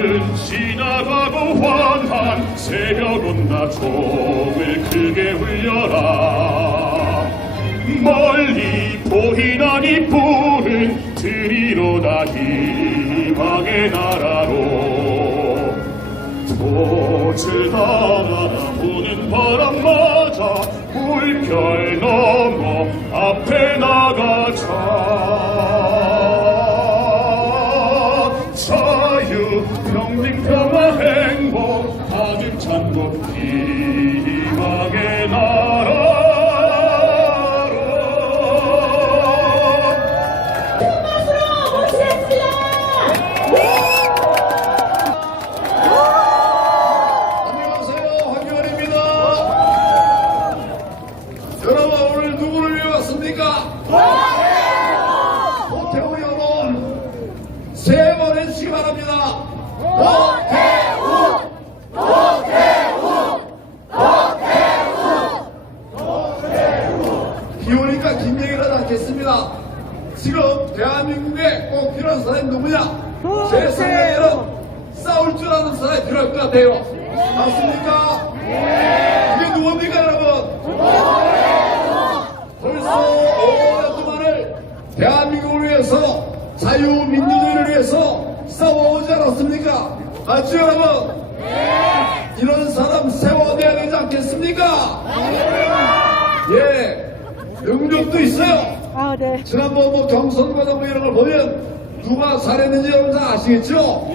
밤은 지나가고 환한 새벽 온다 종을 크게 울려라. 멀리 보이나니 푸른 들이로다 희망의 나라로 도질 달아나보는 바람 맞아 물결 넘어 앞에 나가자. 자유 평등 평화 행복 가득 찬 곳 희망의 나라로. 안녕하세요, 황교안입니다. 여러분, 오늘 누구를 위해 왔습니까? 도태우 여러분, 세 번 해주시기 바랍니다. 도태우! 도태우! 도태우! 비 오니까 긴 얘기를 하지 않겠습니다. 지금 대한민국에 꼭 필요한 사람이 누구냐? 제 생각에는 싸울 줄 아는 사람이 필요할 것 같아요. 맞습니까? 그게 누굽니까, 여러분? 벌써 오랜 동안을 대한민국을 위해서 자유민주주의를 위해서 싸워오지 않았습니까? 맞죠, 여러분? 이런 사람 세워내야 되지 않겠습니까? 예, 능력도 있어요. 아, 네. 지난번 뭐 경선과다 뭐 이런 걸 보면 누가 잘했는지 여러분 다 아시겠죠?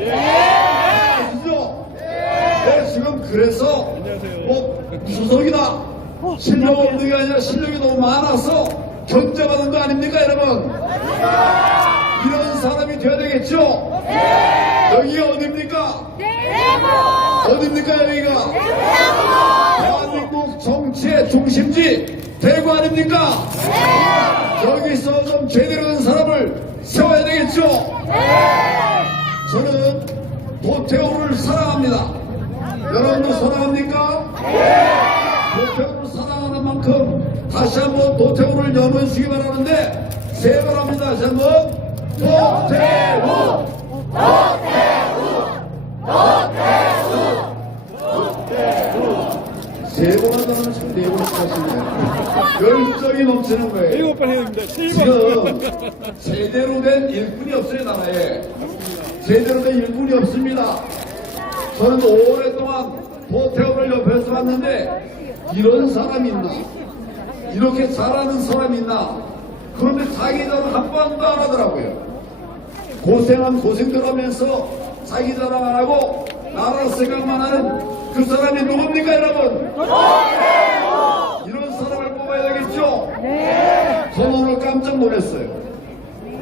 아시죠? 네, 지금 그래서 뭐 수석이나 실력 없는 게 아니라 실력이 너무 많아서 견제받은 거 아닙니까, 여러분? 이런 사람이 돼야 되겠죠? 여기가 어딥니까? 어딥니까, 여기가? 대한민국 정치의 중심지 대구 아닙니까? 여기서 좀 제대로 된 사람을 세워야 되겠죠? 저는 도태우를 사랑합니다. 여러분도 사랑합니까? 도태우를 사랑하는 만큼 다시 한번 도태우를 염원해주시기 바라는데 세 번 합니다. 다시 한번 도태우! 세 번 한다면 지금 네 번씩 하시네요. 열정이 넘치는 거예요. 일곱 번 해야 됩니다. 지금 제대로 된 일꾼이 없어요, 나라에. 제대로 된 일꾼이 없습니다. 저는 오랫동안 도태우를 옆에서 봤는데 이런 사람이 있나? 이렇게 잘하는 사람이 있나? 그런데 자기 자랑 한 번도 안 하더라고요. 고생한 고생들 하면서 자기 자랑 안 하고 나라 생각만 하는 그 사람이 누굽니까, 여러분? 이런 사람을 뽑아야 되겠죠? 저는 오늘 깜짝 놀랐어요.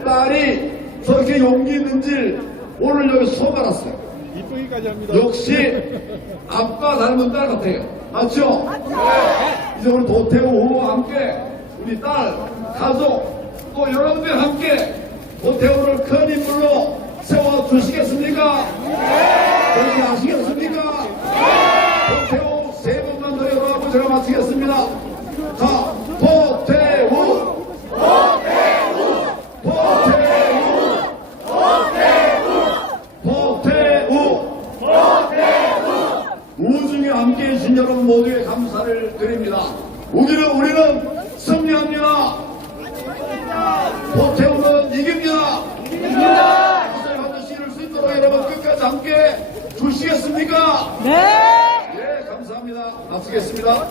딸이 저렇게 용기 있는지 오늘 여기 처음 알았어요. 이쁘기까지 합니다. 역시 아빠 닮은 딸 같아요. 맞죠? 이제 오늘 도태우와 함께 우리 딸, 가족, 또 여러분들 함께 도태우를 큰 인물로 세워주시겠습니까? 그렇게 아시겠습니까? 도태우 세 번만 더 열어하고 제가 마치겠습니다. 자, 도태우! 우중에 함께해 주신 여러분 모두에 감사를 드립니다. 우리는 승리합니다. 도태우는 이깁니다. 반드시 이룰 수 있도록 여러분 끝까지 함께 주시겠습니까? 네. 예, 감사합니다. 마치겠습니다.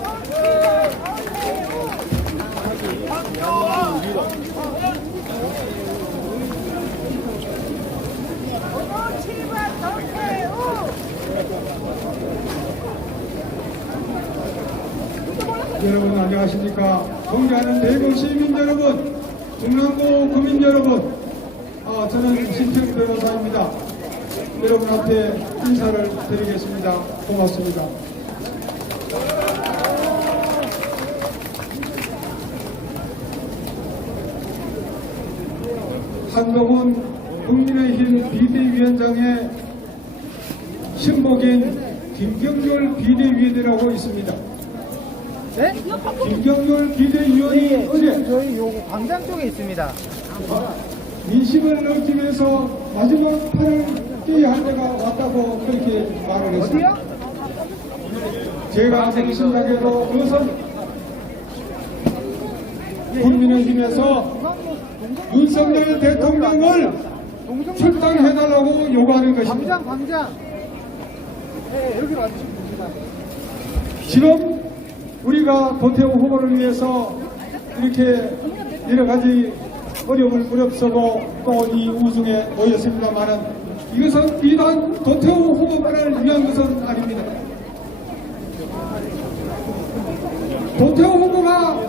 여러분 안녕하십니까? 존경하는 대구 시민 여러분, 중랑구 구민 여러분, 저는 신평 변호사입니다. 여러분한테 인사를 드리겠습니다. 고맙습니다. 한동훈 국민의힘 비대위원장의 신복인 김경률 비대위원이라고 있습니다. 네? 김경률 비대위원이 어제 저희 요 광장 쪽에 있습니다. 민심을 얻기 위해서 마지막 판을 한 대가 왔다고 그렇게 말을 했습니다. 제가 제 생각에도 그것은 국민의힘에서 윤석열 대통령을 출당해달라고 요구하는 것입니다. 광장. 네, 여기로 와주시면 됩니다. 지금 우리가 도태우 후보를 위해서 이렇게 여러 가지 어려움을 무릅쓰고 또 이 우중에 모였습니다만은 이것은 비단 도태우 후보만을 위한 것은 아닙니다. 도태우 후보가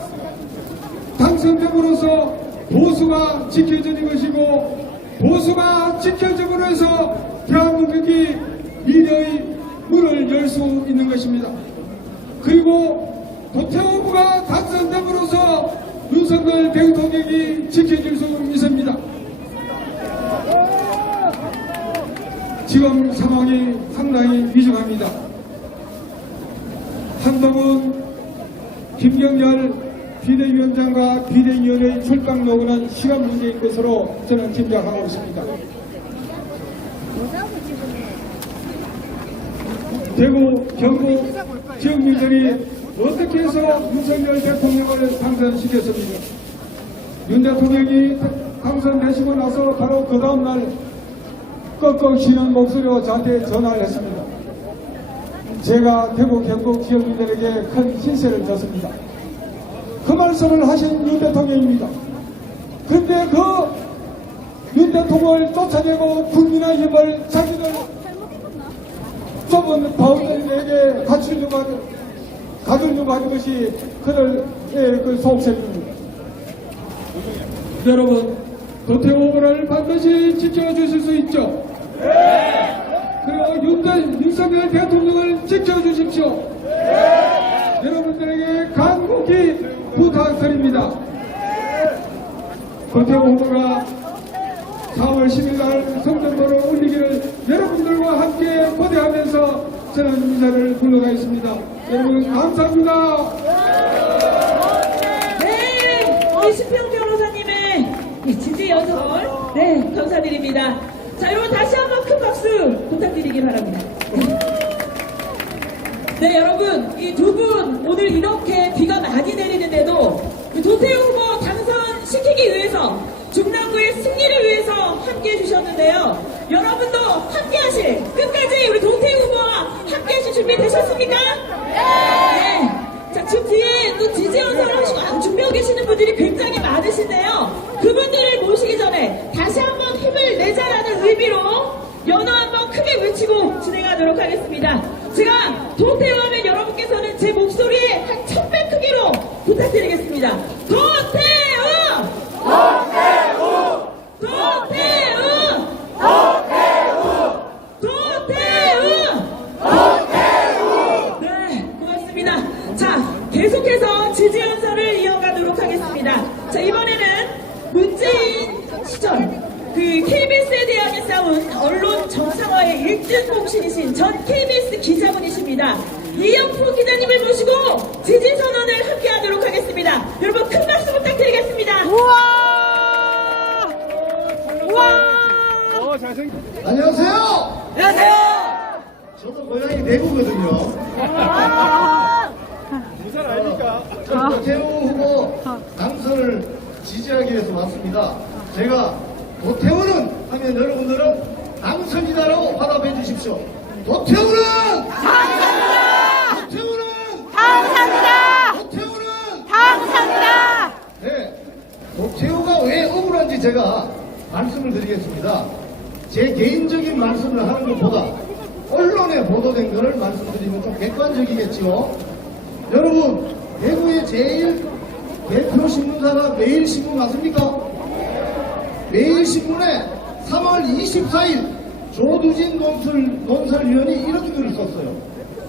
당선됨으로써 보수가 지켜지는 것이고 보수가 지켜짐으로 해서 대한민국이 미래의 문을 열 수 있는 것입니다. 그리고 도태우 후보가 당선됨으로써 윤석열 대통령이 지켜질 수 있습니다. 지금 상황이 상당히 위중합니다. 한동훈, 김경열 비대위원장과 비대위원회 출당 여부는 시간 문제인 것으로 저는 짐작하고 있습니다. 대구, 경북 지역민들이 어떻게 해서 윤석열 대통령을 당선시켰습니까? 윤 대통령이 당선되시고 나서 바로 그 다음날 꺽꺽 쉬는 목소리로 저한테 전화를 했습니다. 제가 대구, 경북 지역민들에게 큰 신세를 졌습니다. 그 말씀을 하신 윤 대통령입니다. 그런데 그 윤 대통령을 쫓아내고 국민의힘을 자기들 좁은 바운더리에게 가두려고 하는 것이 그들 그 속셈입니다. 여러분, 도태우 후보를 반드시 지켜주실 수 있죠? 네! 그리고 윤석열 대통령을 지켜주십시오. 네! 여러분들에게 간곡히 부탁드립니다. 도태우 후보가 4월 10일 날 성전도로 올리기를 여러분들과 함께 고대하면서 저는 인사를 불러가겠습니다. 여러분 감사합니다. 네, 이시평 변호사님의 지지 연설, 네, 감사드립니다. 자, 여러분 다시 한번 큰 박수 부탁드리기 바랍니다. 네, 여러분, 이 두 분 오늘 이렇게 비가 많이 내리는데도 도태우 후보 당선시키기 위해서 중랑구의 승리를 위해서 함께 해주셨는데요. 여러분도 함께 하실, 끝까지 우리 도태우 후보와 함께 하실 준비 되셨습니까? 네. 자, 지금 뒤에 또 지지 연설을 하시고 준비하고 계시는 분들이 굉장히 많으신데요. 그분들을 모시기 전에 다시 한번 힘을 내자라는 의미로 연호 한번 크게 외치고 진행하도록 하겠습니다. 제가 도태우 하면 여러분께서는 제 목소리에 한 1000배 크기로 부탁드리겠습니다. 도태우! 도태우! 도태우! 도태우! 도태우! 네, 고맙습니다. 자, 계속해서 지지 연설을 이어가도록 하겠습니다. 자, 이번에는 문재인 시절 그 KBS에 대항해 싸운 언론 정상화의 1등 공신이신 전 KBS 기자분이십니다. 이영표 기자님을 모시고 지지 선언을 함께 하도록 하겠습니다. 여러분 큰 박수 부탁드리겠습니다. 안녕하세요. 안녕하세요. 저도 고향이 대구거든요. 부산 아닙니까? 저 도태우 후보 당선을 지지하기 위해서 왔습니다. 제가 도태우는 하면 여러분들은 당선이다라고 화답해 주십시오. 도태우는 당선이다! 도태우는 당선이다! 도태우는 당선이다! 네, 도태우가 왜 억울한지 제가 말씀을 드리겠습니다. 제 개인적인 말씀을 하는 것보다 언론에 보도된 것을 말씀드리면 좀 객관적이겠지요. 여러분, 대구의 제일 대표 신문사가 매일신문 맞습니까? 매일신문에 3월 24일 조두진 논설위원이 이런 글을 썼어요.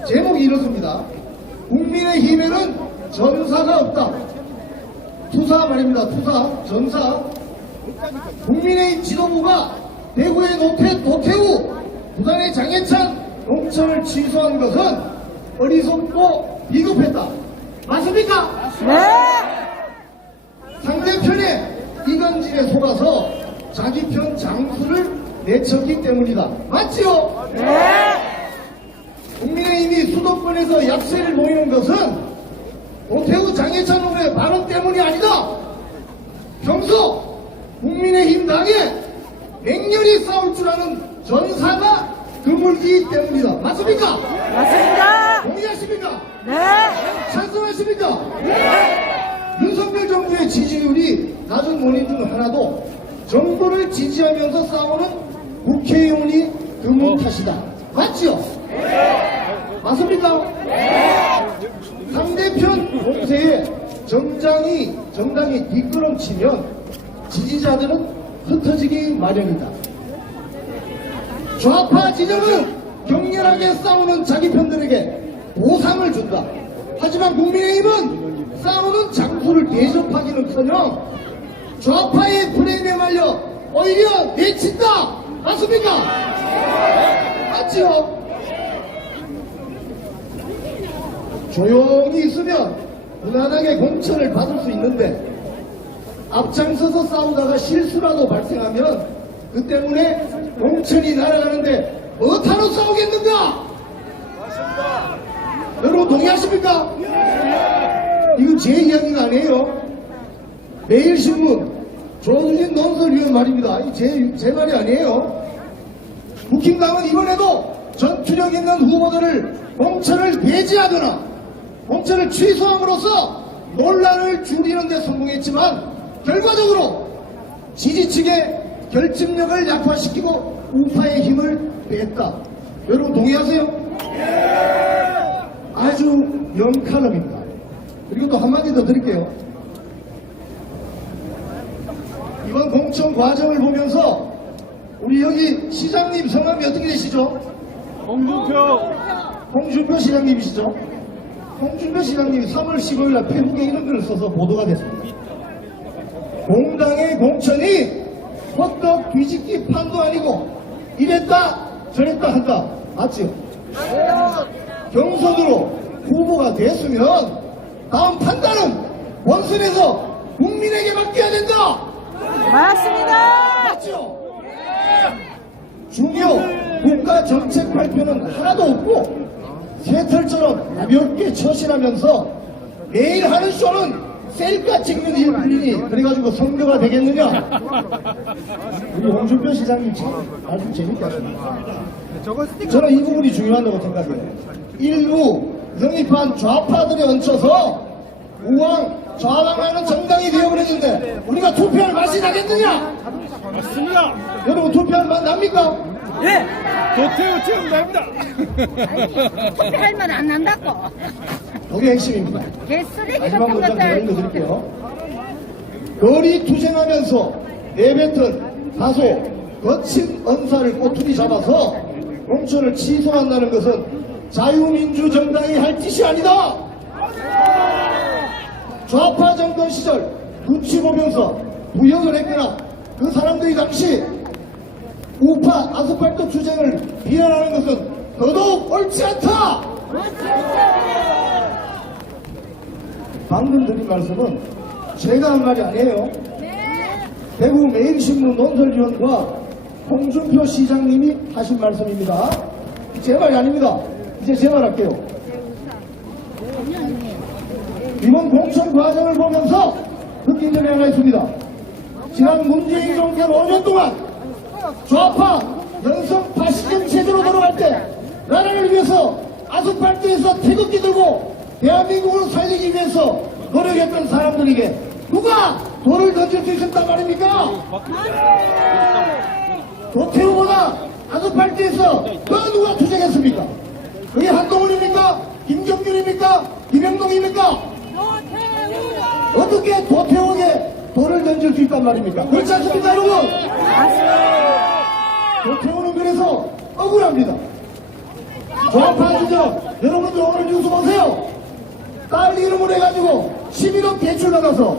제목이 이렇습니다. 국민의힘에는 전사가 없다. 투사 말입니다. 투사, 전사. 국민의힘 지도부가 대구의 노태우, 부산의 장해찬 공천을 취소한 것은 어리석고 비겁했다. 맞습니까? 네! 상대편의 이간질에 속아서 자기 편 장수를 내쳤기 때문이다. 맞지요? 국민의힘이 수도권에서 약세를 보이는 것은 오태우 장해찬 후보의 발언 때문이 아니다. 평소 국민의힘 당에 맹렬히 싸울 줄 아는 전사가 드물기 때문이다. 맞습니까? 맞습니다. 동의하십니까? 네. 찬성하십니까? 윤석열 정부의 지지율이 낮은 원인 중 하나도 정부를 지지하면서 싸우는 국회의원이 드문 탓이다. 맞지요? 맞습니까? 상대편 공세에 정당이 뒷걸음치면 지지자들은 흩어지기 마련이다. 좌파 진영은 격렬하게 싸우는 자기 편들에게 보상을 준다. 하지만 국민의힘은 싸우는 장소를 대접하기는커녕 좌파의 프레임에 말려 오히려 내친다. 맞습니까? 맞지요? 조용히 있으면 무난하게 공천을 받을 수 있는데 앞장서서 싸우다가 실수라도 발생하면 그 때문에 공천이 날아가는데 뭐하러 싸우겠는가? 여러분 동의하십니까? 이거 제 이야기가 아니에요. 매일신문 조수진 논설위원 말입니다. 제 말이 아니에요. 국힘당은 이번에도 전투력 있는 후보들을 공천을 배제하거나 공천을 취소함으로써 논란을 줄이는 데 성공했지만 결과적으로 지지층의 결집력을 약화시키고 우파의 힘을 뺐다. 여러분 동의하세요? 아주 영칼럼입니다. 그리고 또 한마디 더 드릴게요. 이번 공천 과정을 보면서 우리 여기 시장님 성함이 어떻게 되시죠? 홍준표 시장님이시죠? 홍준표 시장님이 3월 15일 페북에 이런 글을 써서 보도가 됐습니다. 공당의 공천이 호떡 뒤집기 판도 아니고 이랬다 저랬다 한다. 맞죠? 경선으로 후보가 됐으면 다음 판단은 원순에서 국민에게 맡겨야 된다. 맞습니다. 맞죠? 중요 국가 정책 발표는 하나도 없고 새털처럼 가볍게 처신하면서 매일 하는 쇼는 셀카 찍는 일뿐이니 그래가지고 선거가 되겠느냐? 우리 홍준표 시장님 참 아주 재밌게 하십니다. 저는 이 부분이 중요하다고 생각해요. 일부 영입한 좌파들이 얹혀서 우왕 좌왕하는 정당이 되어버렸는데 우리가 투표할 맛이 나겠느냐? 맞습니다. 여러분 투표할 맛 납니까? 예. 도태우 체험납니다. 투표할 만 안 난다고. 그게 핵심입니다. 개쓰레기 마지막 같은 문장 더 것들. 드릴게요. 거리 투쟁하면서 내뱉은 다소 거친 언사를 꼬투리 잡아서 공천을 취소한다는 것은 자유민주정당이 할 짓이 아니다. 좌파 정권 시절 눈치 보면서 부역을 했거나 그 사람들이 당시 우파 아스팔트 투쟁을 비난하는 것은 더더욱 옳지 않다. 방금 드린 말씀은 제가 한 말이 아니에요. 대구 매일신문 논설위원과 홍준표 시장님이 하신 말씀입니다. 제 말이 아닙니다. 이제 제 말 할게요. 이번 공천 과정을 보면서 느낀 점이 하나 있습니다. 지난 문재인 정권 5년 동안 좌파 연성 파시즘 체제로 돌아갈 때 나라를 위해서 아스팔트에서 태극기 들고 대한민국을 살리기 위해서 노력했던 사람들에게 누가 돌을 던질 수 있었단 말입니까? 도태우보다 아스팔트에서 더 누가 투쟁했습니까? 그게 한동훈입니까? 김경준입니까? 김영동입니까? 어떻게 도태우에게 돌을 던질 수 있단 말입니까? 그렇지 않습니까, 여러분? 도태우는 그래서 억울합니다. 좌파 주장 여러분들 오늘 뉴스 보세요. 딸 이름으로 해가지고 11억 대출 받아서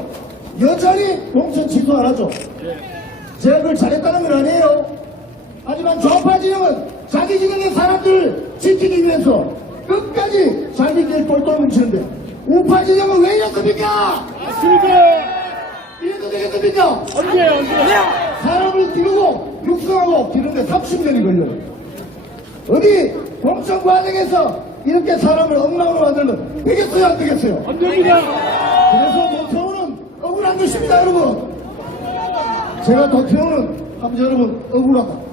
여전히 공천 취소 안 하죠. 제가 그걸 잘했다는 건 아니에요. 하지만 좌파 진영은 자기 진영의 사람들을 지키기 위해서 끝까지 자기들 똘똘 뭉치는데 우파 진영은 왜 이렇습니까? 맞습니다. 이래도 되겠습니까? 언제? 사람을 띄우고 육성하고 기르는데 30년이 걸려요. 어디 공천 과정에서 이렇게 사람을 엉망으로 만들면 되겠어요, 안 되겠어요? 안 됩니다. 그래서 도태우는 억울한 것입니다, 여러분. 제가 도태우는 하면 여러분 억울하다.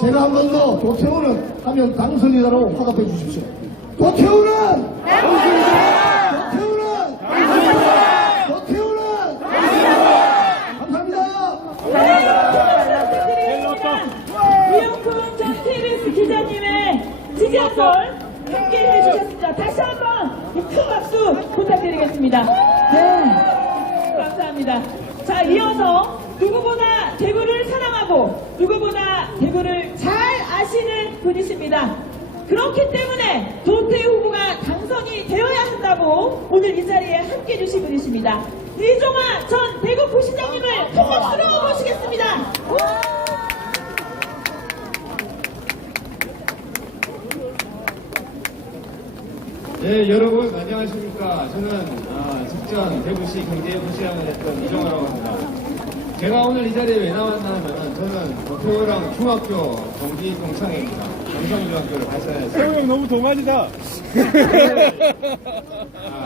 제가 한 번 더 도태우는 하면 당선이다라고 화답해 주십시오. 도태우는 도태우는 도태우는 감사합니다. 이영훈 전 KBS 기자님의 지지 한 번 함께 해주셨습니다. 다시 한번 큰 박수 부탁드리겠습니다. 네, 감사합니다. 자, 이어서 누구보다 대구를 사랑하고 누구보다 대구를 잘 아시는 분이십니다. 그렇기 때문에 도태우 후보가 당선이 되어야 한다고 오늘 이 자리에 함께 해주신 분이십니다. 이종화 전 대구 부시장님을 큰 박수로 모시겠습니다. 네, 여러분 안녕하십니까. 저는 직전 대구시 경제부시장을 했던 이종화라고 합니다. 제가 오늘 이 자리에 왜 나왔냐면 저는 도태우랑 중학교 동기 동창입니다. 경성중학교를 같이 다녔어요. 태우 형 너무 동안이다.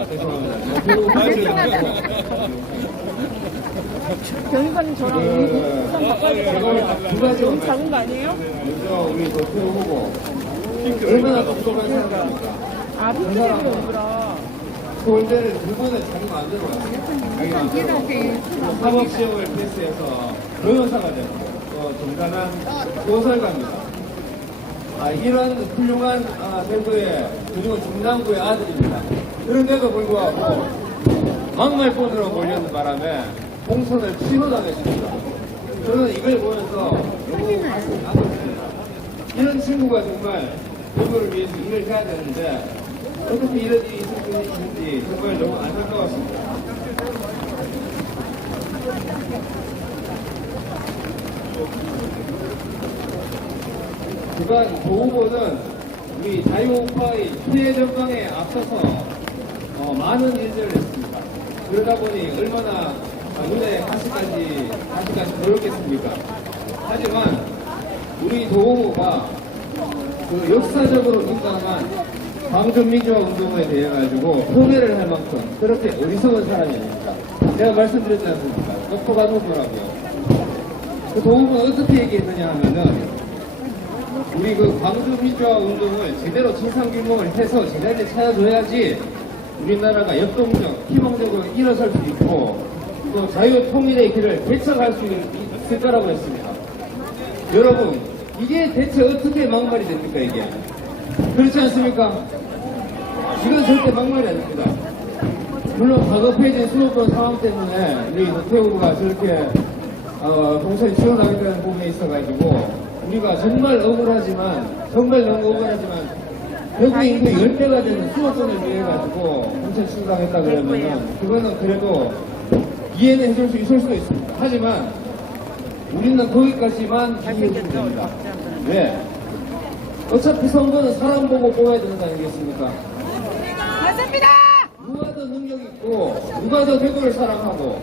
죄송합니다. 도태우 변호사님 저랑 두 가지 너무 작은 거 아니에요? 먼저 우리 도태우 후보 얼마나 똑똑한 사람입니까? 아, 핑크색으로 오더라. 서울대를 두 번을 자기 마음대로 왔어요. 사법시험을 패스해서 변호사가 되고 또 정당한 소설가입니다. 이런 훌륭한 대구의 그리고 중남구의 아들입니다. 그런데도 불구하고 막말본으로 몰려는 바람에 공천을 취소당했습니다. 저는 이걸 보면서 너무 안타깝습니다. 이런 친구가 정말 대구를 위해서 일을 해야 되는데 어떻게 이런 일이 있을 수 있는지 정말 너무 안타까웠습니다. 그간 도 후보는 우리 자유우파의 피해 전방에 앞서서 많은 일들을 했습니다. 그러다 보니 얼마나 눈에 가시까지 보였겠습니까? 하지만 우리 도 후보가 그 역사적으로 민감한 광주민주화 운동에 대해 가지고 포기를 할 만큼 그렇게 어리석은 사람이 아닙니다. 제가 말씀드렸지 않습니까? 똑똑한 후보라고요. 그 도움은 어떻게 얘기했느냐 하면은 우리 그 광주민주화 운동을 제대로 진상규명을 해서 제자리에 찾아줘야지 우리나라가 역동적, 희망적으로 일어설 수 있고 또 자유통일의 길을 개척할 수 있을 거라고 했습니다. 여러분, 이게 대체 어떻게 막말이 됩니까, 이게? 그렇지 않습니까? 이건 절대 막말이 아닙니다. 물론 다급해진 수도권 상황 때문에 우리 도태우가 저렇게 공천이 취소당했다는 부분에 있어가지고 우리가 정말 억울하지만 정말 너무 억울하지만 대구 인구 10배가 되는 수도권을 위해가지고 공천 취소당했다 그러면은 그거는 그래도 이해는 해줄 수 있을 수도 있습니다. 하지만 우리는 거기까지만 이해해주면 됩니다. 왜? 어차피 선거는 사람 보고 뽑아야 되는 거 아니겠습니까? 맞습니다. 누가 더 능력 있고 누가 더 대구를 사랑하고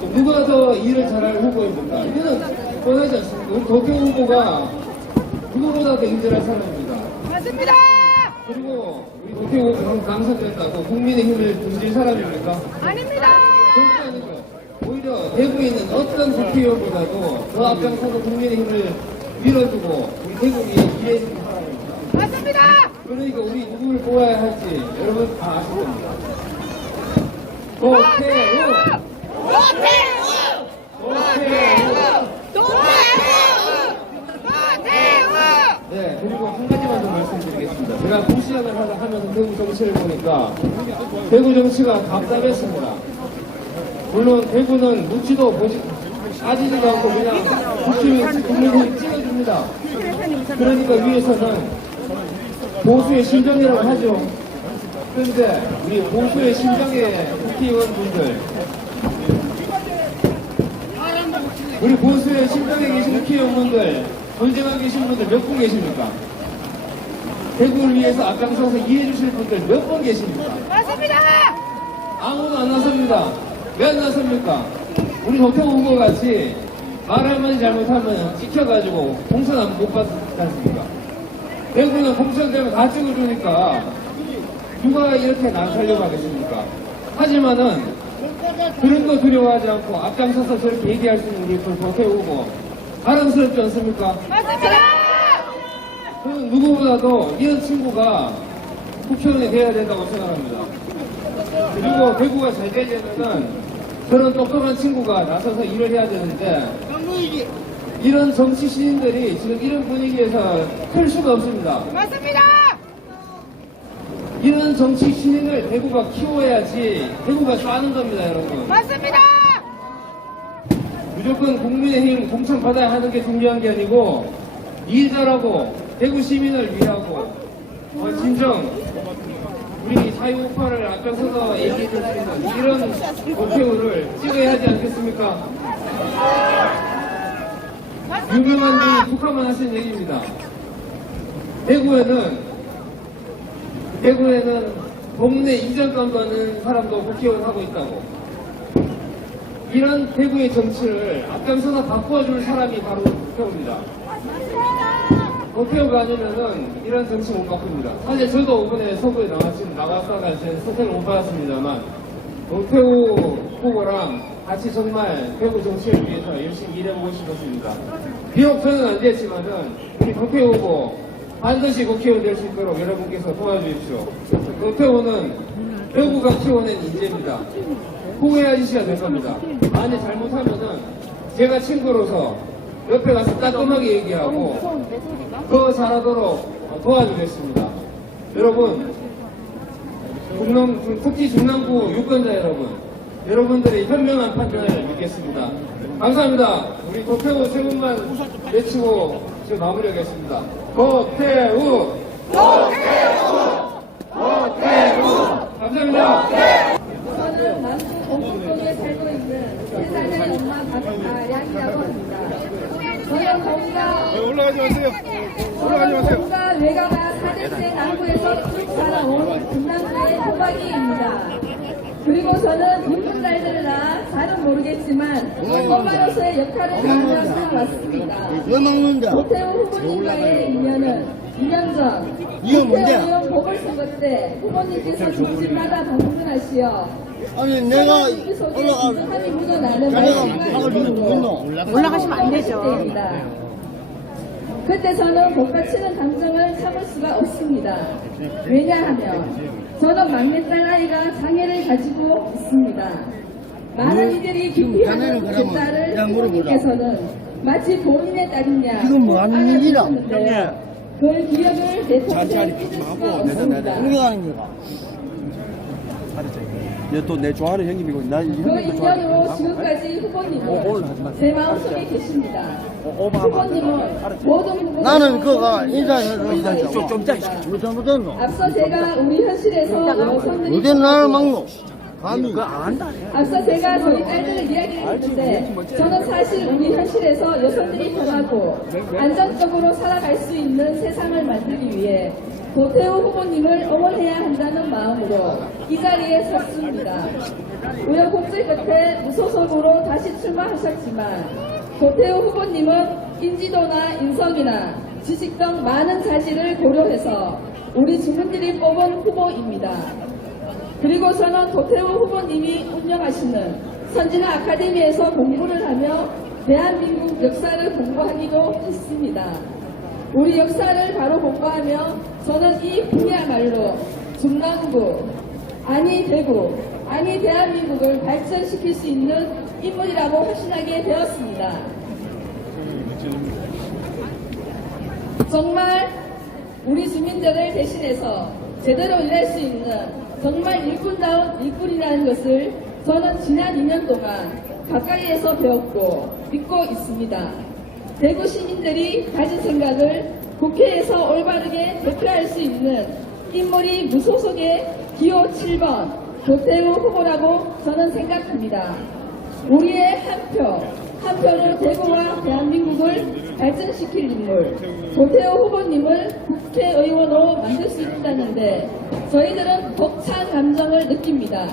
또 누가 더 일을 잘할 후보입니까? 이거는 뻔하지 않습니까? 우리 도태우 후보가 누구보다 더 인정할 사람입니다. 맞습니다. 그리고 우리 도태우 후보가 당선됐다고 국민의힘을 등질 사람입니까? 아닙니다. 절대 아니죠. 오히려 대구에 있는 어떤 국회의원보다도 더 앞장서서 국민의힘을 밀어주고 우리 대구에 일해주는 사람입니다. 맞습니다. 그러니까 우리 누구를 뽑아야 할지 여러분 다 아실 겁니다. 도태우! 네, 그리고 한 가지만 더 말씀드리겠습니다. 제가 부시장을 하면서 대구 정치를 보니까 대구 정치가 답답했습니다. 물론 대구는 묻지도 따지지도 않고 그냥 국민을 찍어줍니다. 그러니까 위에서는 보수의 심정이라고 하죠. 그런데 우리 보수의 심정의 국회의원분들, 우리 보수의 심정에 계신 국회의원분들, 논쟁하고 계신 분들 몇 분 계십니까? 대구를 위해서 앞장서서 이해해 주실 분들 몇 분 계십니까? 맞습니다. 아무도 안 나섭니다. 왜 안 나섭니까? 우리 도태우 후보 같이 말 한마디 잘못하면 찍혀가지고 공천 못 받지 않습니까? 대구는 공천되면 다 찍어주니까 누가 이렇게 나서려고 하겠습니까? 하지만은 그런 거 두려워하지 않고 앞장서서 저렇게 얘기할 수 있는 우리 도태우 후보 자랑스럽지 않습니까? 맞습니다. 저는 누구보다도 이런 친구가 국회의원이 돼야 된다고 생각합니다. 그리고 대구가 잘 되려면은 그런 똑똑한 친구가 나서서 일을 해야 되는데 이런 정치 신인들이 지금 이런 분위기에서 클 수가 없습니다. 맞습니다. 이런 정치 신인을 대구가 키워야지 대구가 싸는 겁니다, 여러분. 맞습니다. 무조건 국민의힘 공천 받아야 하는 게 중요한 게 아니고 일 잘하고 대구 시민을 위하고 진정 우리 사유우파를 앞장서서 얘기해 줄 수 있는 이런 국회의원을 찍어야 하지 않겠습니까? 유명한 지 북한만 하신 얘기입니다. 대구에는 동네 이전감 가는 사람도 국회의원 하고 있다고. 이런 대구의 정치를 앞장서서 바꿔줄 사람이 바로 도태우입니다. 도태우가 아니면은 이런 정치 못 바꿉니다. 사실 저도 이번에 서구에 나갔다가 선택을 못 받았습니다만 도태우 후보랑 같이 정말 대구 정치를 위해서 열심히 일해보고 싶었습니다. 비록 저는 안 됐지만은 우리 도태우 후보 반드시 국회의원 될 수 있도록 여러분께서 도와주십시오. 도태우는 대구가 키워낸 인재입니다. 후회 아저씨가 될 겁니다. 만약 잘못하면은 제가 친구로서 옆에 가서 따끔하게 얘기하고 더 잘하도록 도와주겠습니다. 여러분, 특히 중남구 유권자 여러분들의 현명한 판단을 믿겠습니다. 감사합니다. 우리 도태우 세 분만 외치고 지금 마무리하겠습니다. 도태우! 감사합니다. 저는 남부 동북동에 살고 있는 3살의 엄마 박아량이라고 합니다. 저는 동가 외가가 4대째 남부에서 쭉 살아온 분남구의 호박이입니다. 그리고 저는 이쁜 날들을 낳아 잘은 모르겠지만 엄마로서의 역할을 하며 살아왔습니다. 도태우 후보님과의 인연은 2년 전 국회의원 보궐선거 때 후보님께서 집집마다 방문하시어 아니 내가 올라가 묻어나는 올라가시면 안 되죠. 그때 저는 복받치는 감정을 참을 수가 없습니다. 왜냐하면 저는 막내딸 아이가 장애를 가지고 있습니다. 많은 이들이 기피하는 제 딸을 후보님께서는 마치 본인의 딸이냐 안아주셨는데요. 그 기억을 내 평생 잊을 수가 없습니다. 또내 좋아하는 형님이고 나 그 인연으로 지금까지 후보님은 제 마음속에 계십니다. 후보님은 모든 부분을 나는 그거가 인사해서 좀 잘못했노. 앞서 제가 우리 현실에서 여성들이 어디 나를 막노? 감히 앞서 제가 저희 딸들을 이야기했는데 저는 사실 우리 현실에서 여성들이 편하고 안정적으로 살아갈 수 있는 세상을 만들기 위해 도태우 후보님을 응원해야 한다는 마음으로 이 자리에 섰습니다. 우여곡절 끝에 무소속으로 다시 출마하셨지만 도태우 후보님은 인지도나 인성이나 지식 등 많은 자질을 고려해서 우리 주민들이 뽑은 후보입니다. 그리고 저는 도태우 후보님이 운영하시는 선진화 아카데미에서 공부를 하며 대한민국 역사를 공부하기도 했습니다. 우리 역사를 바로 공부하며 저는 이 분야말로 중남구, 아니 대구, 아니 대한민국을 발전시킬 수 있는 인물이라고 확신하게 되었습니다. 정말 우리 주민들을 대신해서 제대로 일할 수 있는 정말 일꾼다운 일꾼이라는 것을 저는 지난 2년 동안 가까이에서 배웠고 믿고 있습니다. 대구 시민들이 가진 생각을 국회에서 올바르게 대표할 수 있는 인물이 무소속의 기호 7번 도태우 후보라고 저는 생각합니다. 우리의 한 표로 대구와 대한민국을 발전시킬 인물 도태우 후보님을 국회의원으로 만들 수 있다는데 저희들은 벅찬 감정을 느낍니다.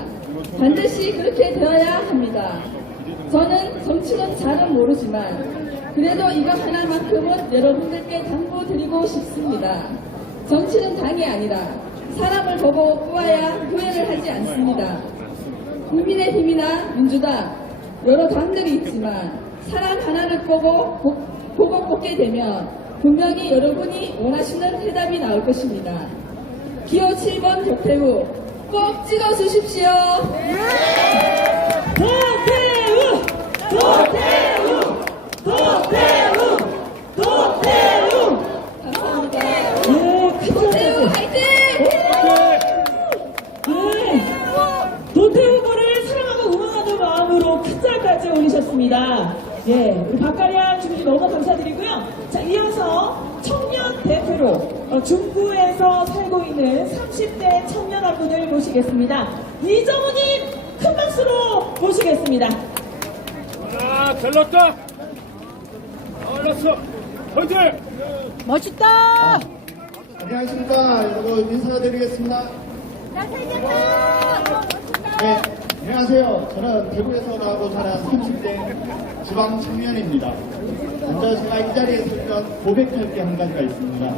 반드시 그렇게 되어야 합니다. 저는 정치는 잘은 모르지만 그래도 이거 하나만큼은 여러분들께 당부드리고 싶습니다. 정치는 당이 아니라 사람을 보고 뽑아야 후회를 하지 않습니다. 국민의힘이나 민주당 여러 당들이 있지만 사람 하나를 보고 뽑게 되면 분명히 여러분이 원하시는 해답이 나올 것입니다. 기호 7번 도태우 꼭 찍어주십시오. 도태우! 도태우! 도태우! 도태우! 감사합니다. 네, 도태우 화이팅! 네. 도태우 후보를 사랑하고 응원하는 마음으로 큰절까지 올리셨습니다. 예, 우리 박가량 주민님 너무 감사드리고요. 자, 이어서 청년 대표로 중구에서 살고 있는 30대 청년 한 분을 모시겠습니다. 이정우님 큰 박수로 모시겠습니다. 아, 잘났다. 잘났어. 화이팅! 멋있다. 안녕하십니까. 여러분 인사드리겠습니다. 네, 안녕하세요. 저는 대구에서 나오고 자란 30대 지방 청년입니다. 먼저 제가 이 자리에 서면 고백할 게 한 가지가 있습니다.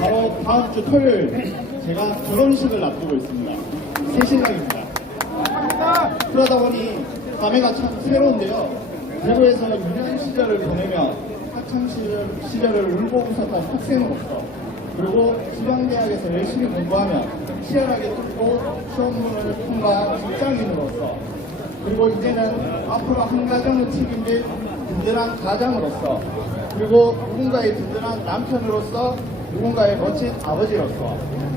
바로 다음 주 토요일 제가 결혼식을 앞두고 있습니다. 새신랑입니다. 그러다 보니 감회가 참 새로운데요. 대구에서 유년 시절을 보내며 학창 시절을 울고 웃었던 학생으로서 그리고 지방대학에서 열심히 공부하며 치열하게 뚫고 시험문을 통과한 직장인으로서 그리고 이제는 앞으로 한 가정을 책임질 든든한 가장으로서 그리고 누군가의 든든한 남편으로서 누군가의 멋진 아버지로서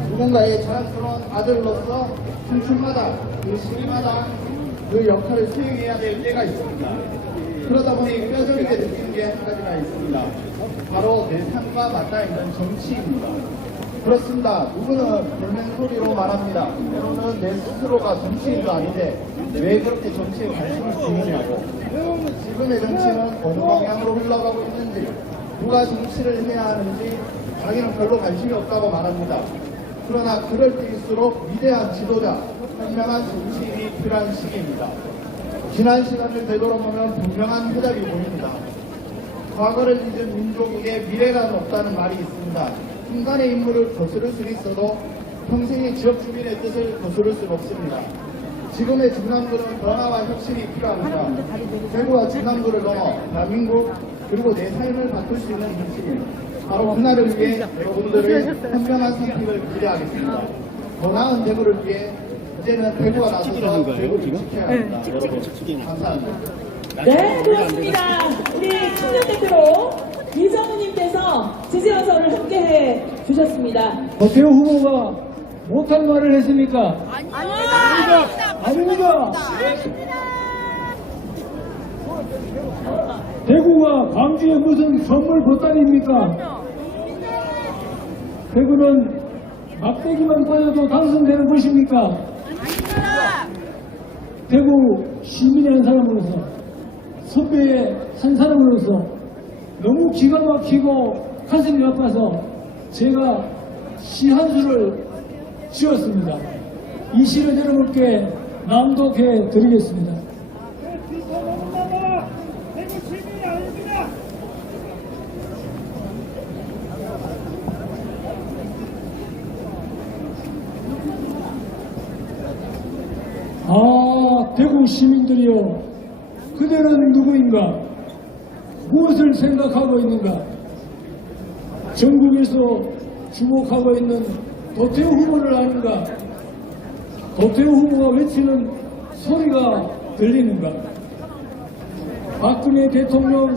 누군가의 자랑스러운 아들로서 청춘마다 그 시기마다 그 역할을 수행해야 될 때가 있습니다. 그러다 보니 뼈저리게 느끼는 게 한 가지가 있습니다. 바로 내 삶과 맞닿아 있는 정치입니다. 그렇습니다. 누구는 별명 소리로 말합니다. 때로는 내 스스로가 정치인도 아닌데 왜 그렇게 정치에 관심을 두느냐고. 지금의 정치는 어느 방향으로 흘러가고 있는지 누가 정치를 해야 하는지 자기는 별로 관심이 없다고 말합니다. 그러나 그럴 때일수록 위대한 지도자, 현명한 정치인이 필요한 시기입니다. 지난 시간을 되돌아보면 분명한 해답이 보입니다. 과거를 잊은 민족에게 미래가 없다는 말이 있습니다. 인간의 인물을 거스를 수는 있어도 평생의 지역 주민의 뜻을 거스를 수는 없습니다. 지금의 중남구는 변화와 혁신이 필요합니다. 대구와 중남구를 넘어 대한민국 그리고 내 삶을 바꿀 수 있는 정치인 바로 그날을 위해 여러분들의 현명한 선택을 기대하겠습니다. 더 나은 대구를 위해 이제는 대구가 나서서 대구를 지켜야 합니다. 여러분 감사합니다. 네, 그렇습니다. 우리 청년 대표로 이정우님께서 지지연설을 함께해 주셨습니다. 도태우 후보가 못한 말을 했습니까? 아닙니다. 대구가 광주에 무슨 선물 보따리입니까? 대구는 막대기만 꽂아도 당선되는 것입니까? 대구 시민의 한 사람으로서 선배의 한 사람으로서 너무 기가 막히고 가슴이 아파서 제가 시 한 수를 지었습니다. 이 시를 여러분께 낭독해 드리겠습니다. 아, 대구 시민들이여, 그대는 누구인가? 무엇을 생각하고 있는가? 전국에서 주목하고 있는 도태우 후보를 아는가? 도태우 후보가 외치는 소리가 들리는가? 박근혜 대통령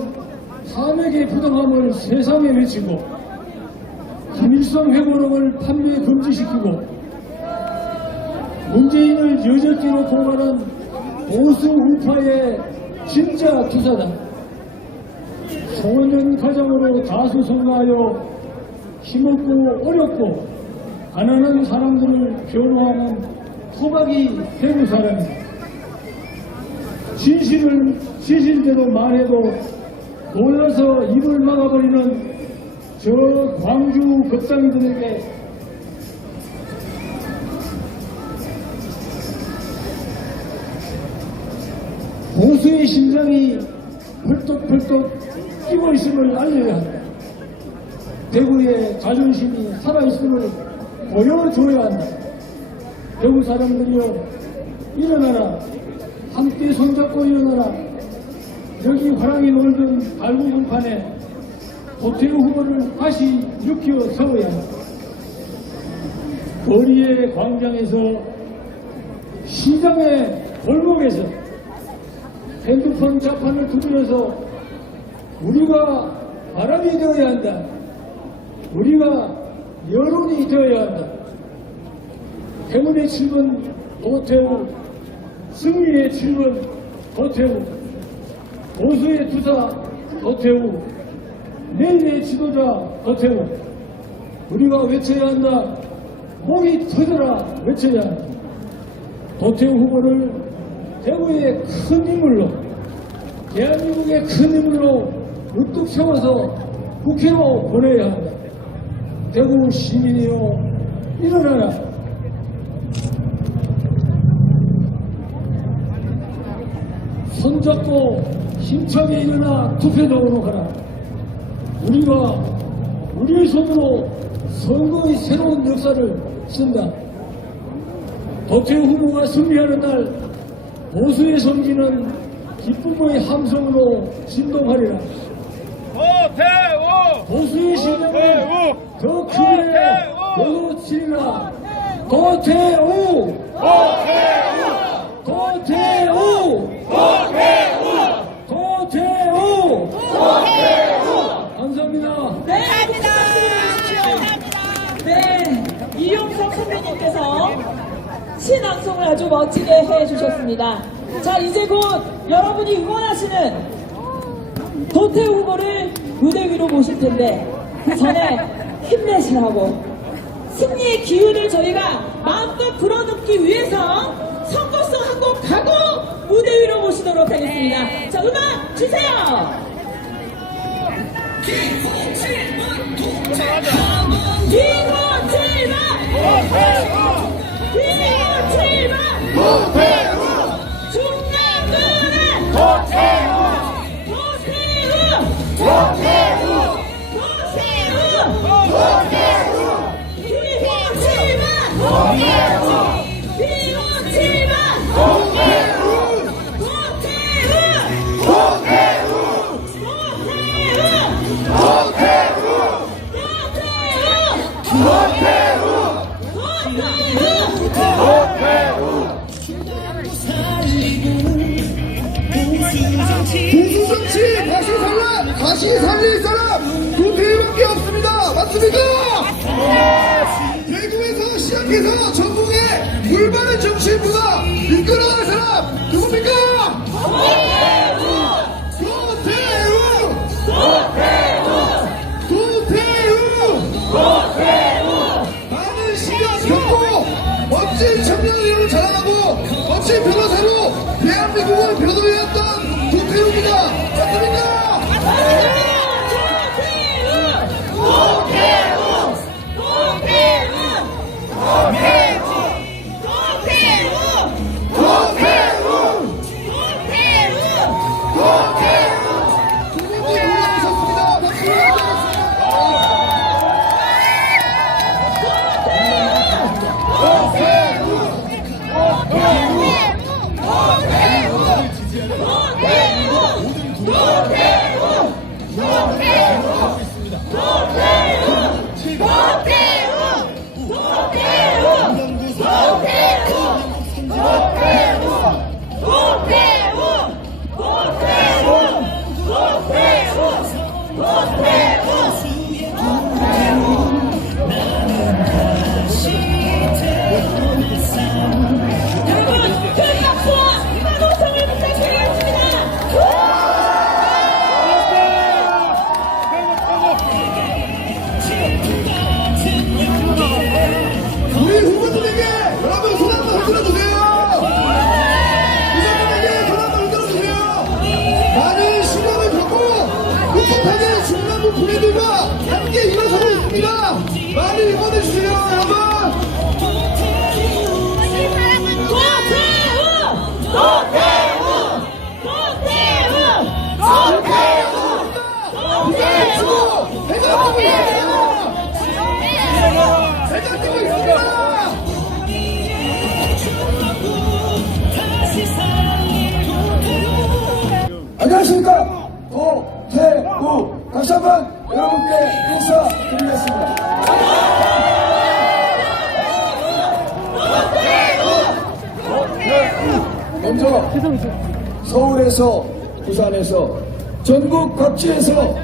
탄핵의 부당함을 세상에 외치고 김일성 회고록을 판매 금지시키고 문재인을 여적기로 공하는 보수 우파의 진짜 투사다. 소년 가정으로 다수 성가하여 힘없고 어렵고 가난한 사람들을 변호하는 토박이 대구 사람이다. 진실을 진실대로 말해도 놀라서 입을 막아버리는 저 광주 겁당이들에게 보수의 국민의 심장이 펄떡펄떡 뛰고 있음을 알려야 한다. 대구의 자존심이 살아있음을 보여줘야 한다. 대구 사람들이여 일어나라. 함께 손잡고 일어나라. 여기 화랑이 놀던 발구공판에 도태우 후보를 다시 일으켜 세워야 한다. 거리의 광장에서 시장의 골목에서 핸드폰 자판을 두드려서 우리가 바람이 되어야 한다. 우리가 여론이 되어야 한다. 행운의 7번 도태우, 승리의 7번 도태우, 보수의 투사 도태우, 내일의 지도자 도태우. 우리가 외쳐야 한다. 목이 터져라 외쳐야 한다. 도태우 후보를 대구의 큰 인물로, 대한민국의 큰 인물로 우뚝 세워서 국회로 보내야 한다. 대구 시민이여 일어나라. 손잡고 힘차게 일어나 투표장으로 가라. 우리가 우리의 손으로 선거의 새로운 역사를 쓴다. 도태우 후보가 승리하는 날 보수의 성기는 기쁨의 함성으로 진동하리라. 보수의 심장을 더 크게 외쳐치리라. 도태우! 도태우! 도태우! 감사합니다. 네, 감사합니다. 네, 이용석 선배님께서 신앙송을 아주 멋지게 해주셨습니다. 자, 이제 곧 여러분이 응원하시는 도태우 후보를 무대 위로 모실 텐데 그 전에 힘내시라고 승리의 기운을 저희가 마음껏 불어넣기 위해서 선거송 한 곡 가고 무대 위로 모시도록 하겠습니다. 자, 음악 주세요. 기호 7번 중랑구는 도태우! 보수정치 다시 살릴 사람 도태우밖에 없습니다. 맞습니까? 대구에서 시작해서 전국에 물많은 정치인부가 이끌어갈 사람 누굽니까? 도태우! 많은 시간 겪고 멋진 청년으로 자라나고 멋진 변호사로 대한민국을 변호해왔던 도태우입니다. 맞습니까? 먼저 서울에서 부산에서 전국 각지에서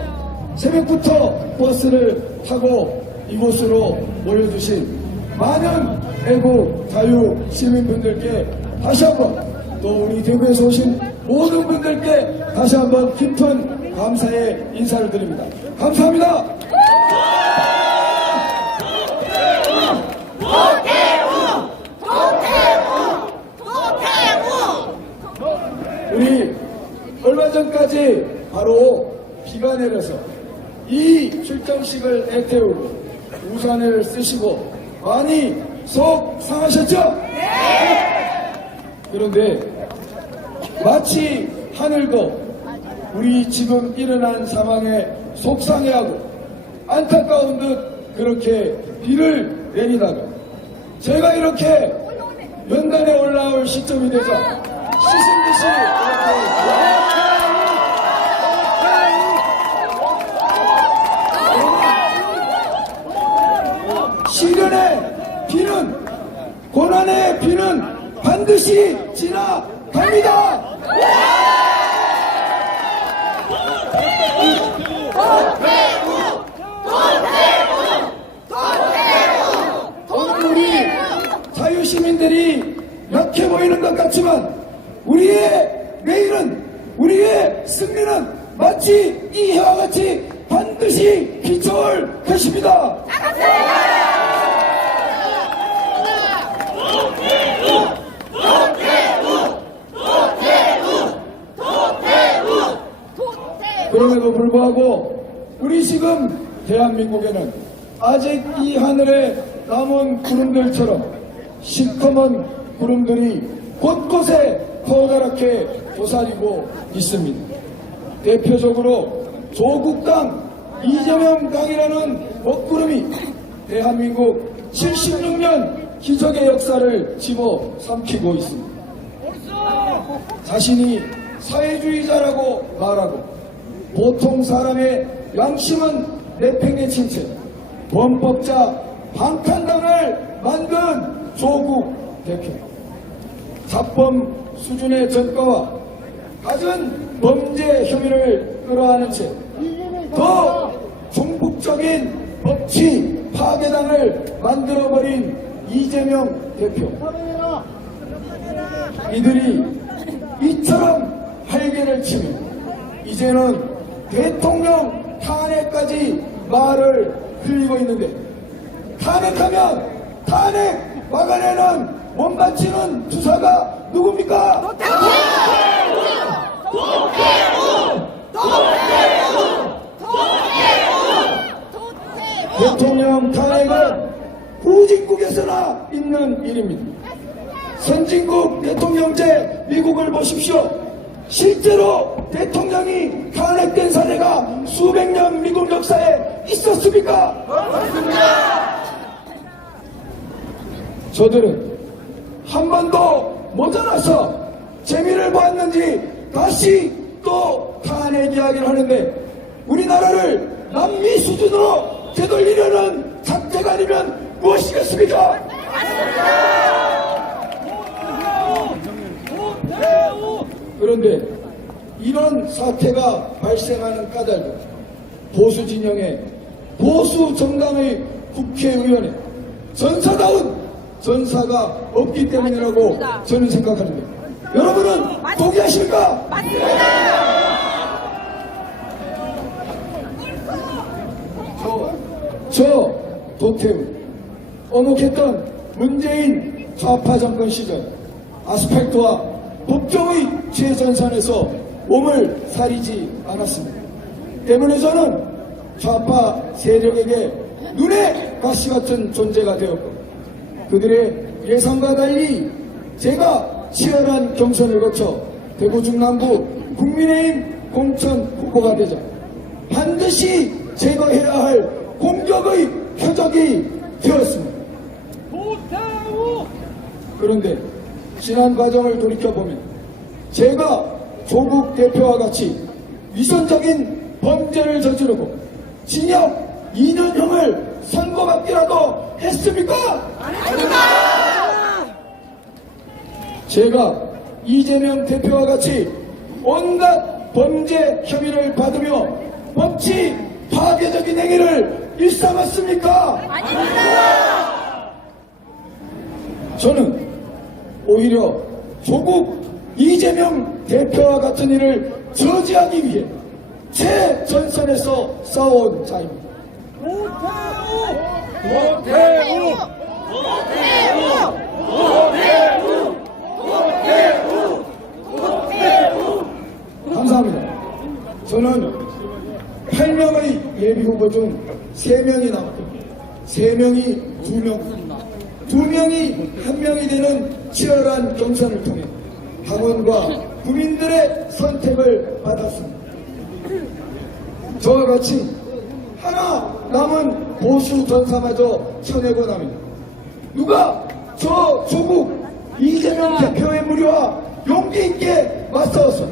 새벽부터 버스를 타고 이곳으로 모여주신 많은 애국 자유 시민분들께 다시 한번, 또 우리 대구에서 오신 모든 분들께 다시 한번 깊은 감사의 인사를 드립니다. 감사합니다. 우리 얼마 전까지 바로 비가 내려서 이 출정식을 애태우고 우산을 쓰시고 많이 속 상하셨죠? 네! 그런데 마치 하늘도 우리 지금 일어난 상황에 속상해하고 안타까운 듯 그렇게 비를 내리다가 제가 이렇게 연단에 올라올 시점이 되자 시신 듯이 시련의 비는, 고난의 비는 반드시 지나갑니다. 오늘 우리 자유시민들이 약해 보이는 것 같지만 우리의 내일은, 우리의 승리는 마치 이 해와 같이 반드시 비춰올 것입니다. 그럼에도 불구하고 우리 지금 대한민국에는 아직 이 하늘에 남은 구름들처럼 시커먼 구름들이 곳곳에 커다랗게 도사리고 있습니다. 대표적으로 조국당 이재명 당이라는 먹구름이 대한민국 76년 기적의 역사를 집어삼키고 있습니다. 자신이 사회주의자라고 말하고 보통 사람의 양심은 내팽개친 채 범법자 방탄당을 만든 조국 대표. 자범 수준의 전과와 갖은 범죄 혐의를 끌어안은 채 더 종북적인 법치 파괴당을 만들어버린 이재명 대표. 이들이 이처럼 활개를 치며 이제는 대통령 탄핵까지 말을 흘리고 있는데, 탄핵하면 탄핵 막아내는 몸바치는 주사가 누굽니까? 대통령 탄핵은 후진국에서나 있는 일입니다. 선진국 대통령제 미국을 보십시오. 실제로 대통령이 탄핵된 사례가 수백 년 미국 역사에 있었습니까? 저들은 한 번도 모자라서 재미를 보았는지 다시 또 탄핵 이야기를 하는데, 우리나라를 남미 수준으로 되돌리려는 작태가 아니면 무엇이겠습니까? 그런데 이런 사태가 발생하는 까닭은 보수 진영의 보수 정당의 국회의원의 전사다운 전사가 없기 때문이라고 저는 생각하는데, 여러분은 동의하십니까? 저 도태우 어묵했던 문재인 좌파 정권 시절 아스팔트와 법정의 최전선에서 몸을 사리지 않았습니다. 때문에 저는 좌파 세력에게 눈의 가시 같은 존재가 되었고, 그들의 예상과 달리 제가 치열한 경선을 거쳐 대구 중남구 국민의힘 공천 후보가 되자 반드시 제거해야 할 공격의 표적이 되었습니다. 그런데 지난 과정을 돌이켜보면 제가 조국 대표와 같이 위선적인 범죄를 저지르고 징역 2년형을 선고받기라도 했습니까? 아닙니다! 제가 이재명 대표와 같이 온갖 범죄 혐의를 받으며 법치 파괴적인 행위를 일삼았습니까? 아닙니다. 저는 오히려 조국 이재명 대표와 같은 일을 저지하기 위해 최전선에서 싸워온 자입니다. 감사합니다. 저는 8명의 예비후보 중 3명이 남았고 3명이 2명, 2명이 1명이 되는 치열한 경선을 통해 당원과 국민들의 선택을 받았습니다. 저와 같이 하나 남은 보수 전사마저 쳐내고 나면 누가 저 조국 이재명 대표의 무리와 용기 있게 맞서서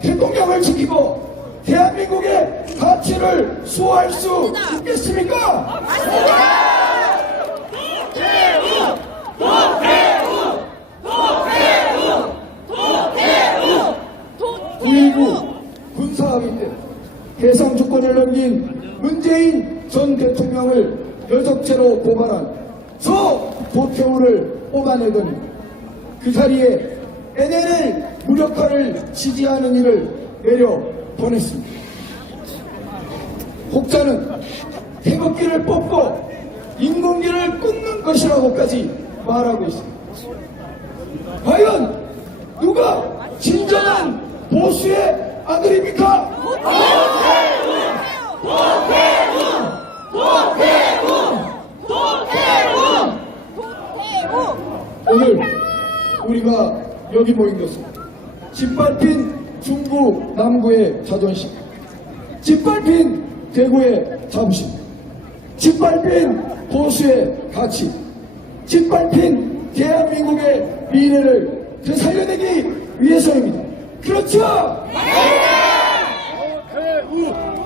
대통령을 지키고 대한민국의 가치를 수호할 수 있겠습니까? 구 군사합의 때 해상 주권을 넘긴 문재인 전 대통령을 여적죄로 고발한 저 도태우를 뽑아내더니 그 자리에 NLL 무력화를 지지하는 이를 내려 보냈습니다. 혹자는 태극기를 뽑고 인공기를 끊는 것이라고까지 말하고 있습니다. 과연 누가 진정한 보수의 아들입니까? 오늘 우리가 여기 모인 것은 짓밟힌 중구 남구의 자존심, 짓밟힌 대구의 자부심, 짓밟힌 보수의 가치, 짓밟힌 대한민국의 미래를 되살려내기 위해서입니다. 그렇죠?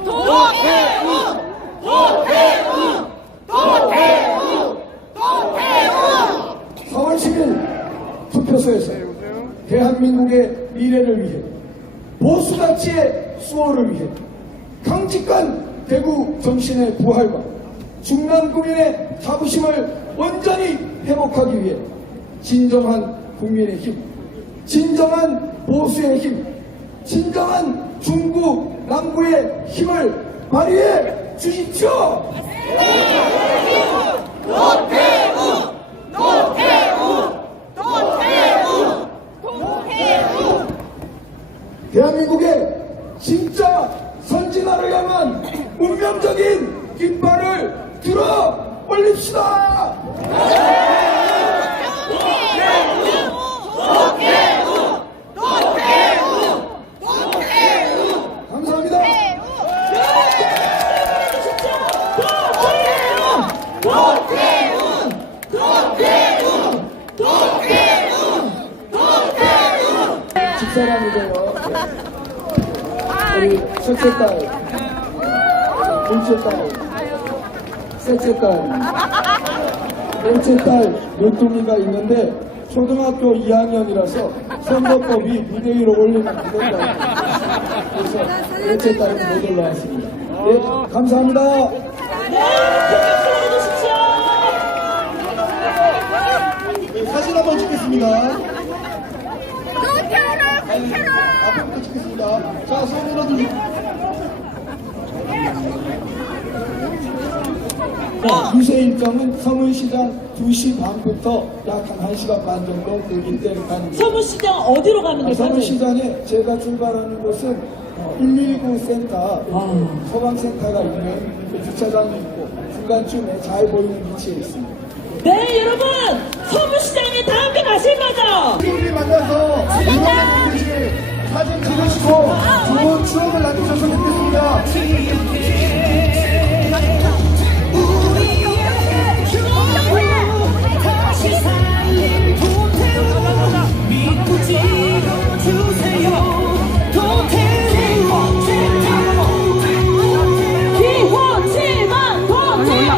도태우! 4월 10일 투표소에서 대한민국의 미래를 위해 보수 가치의 수호를 위해 강직한 대구 정신의 부활과 중남 구민의 자부심을 온전히 회복하기 위해 진정한 국민의 힘, 진정한 보수의 힘, 진정한 중구 남구의 힘을 발휘해 주십시오. 대한민국의 진짜 선진화를 향한 운명적인 깃발을 들어 올립시다. 감사합니다. 집사람이고요. 우리 첫째 딸, 둘째 딸, 셋째 딸, 넷째 딸 요뚱이가 있는데 초등학교 2학년이라서 선거법이 무대 위로 올리면 안 된다. 그래서 넷째 딸은 못 올라왔습니다. 네, 감사합니다. 네, 사진 한번 찍겠습니다. 앞부터 찍겠습니다. 자, 손 들어주세요. 유세 일정은 서문시장 2시 반부터 약 한 1시간 반 정도 되기 때문에 서문시장 어디로 가면 될까요? 서문시장에 제가 출발하는 곳은 119 센터, 소방센터가 있는 그 주차장이 있고 중간쯤에 잘 보이는 위치에 있습니다. 네, 여러분! 서문시장에 다 함께 가실 거죠? 우리 만나서 응원해주시지 사진 찍으시고 좋은 추억을 남기셨으면 좋겠습니다. 기호치만 도태우!